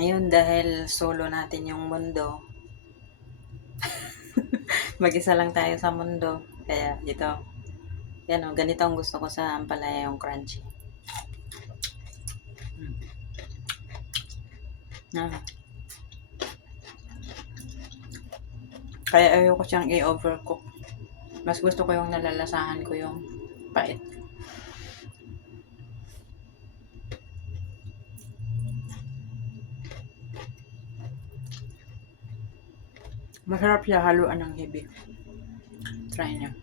Ayun, dahil solo natin yung mundo, mag-isa lang tayo sa mundo. Kaya ito, yan o, ganito ang gusto ko sa ampalaya, yung crunchy. Mm. Kaya ayoko siyang i-overcook. Mas gusto ko yung nalalasahan ko yung pait. Masarap siya haluan ng hibi. Try nyo.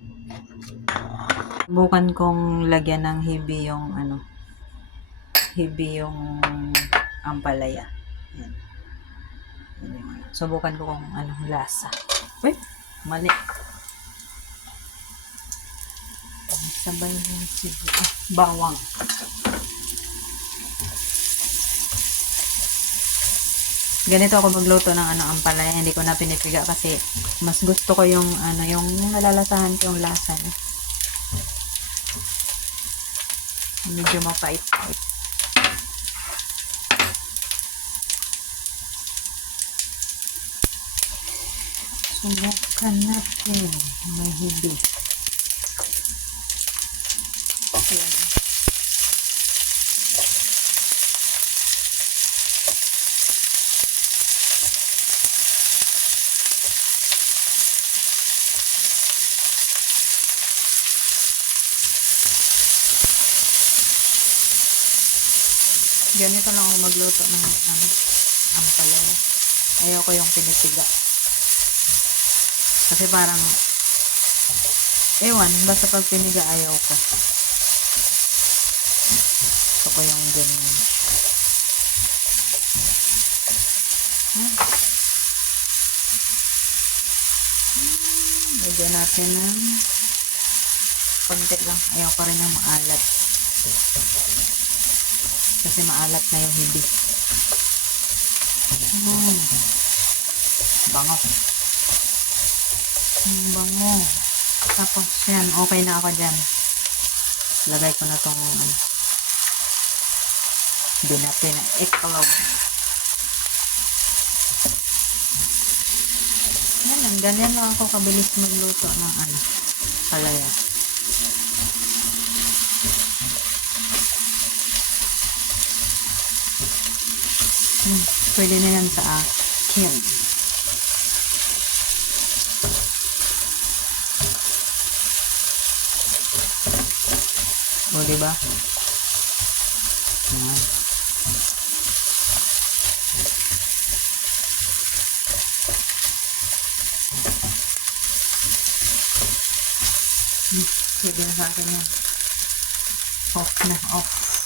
Subukan kong lagyan ng hibi yung hibi yung ampalaya. Yan. Subukan ko kung anong lasa. Uy, mali. Sabay ng bawang. Ganito ako magluto ng ampalaya, hindi ko na pinipiga kasi mas gusto ko yung yung nalalasahan ko yung lasa niya. Medyo mapait-pait. Subukan natin. May hibi. Ayan. Ganito lang ako magluto ng ampalaya. Ayoko yung pinipiga. Kasi parang ewan, basta pag piniga ayaw ko. Gusto ko yung ganyan. Lagyan natin ng konti lang. Ayaw ko rin yung maalat. Kasi maalat na yung hibi. Bango. Bango. Tapos yan, okay na ako dyan. Lagay ko na tong binati na iklog. Yan, ganyan lang ako kabilis magluto ng palaya. Pwede na yan sa akin. O, diba? Ayan. Pwede na sa akin yan. Off na, off.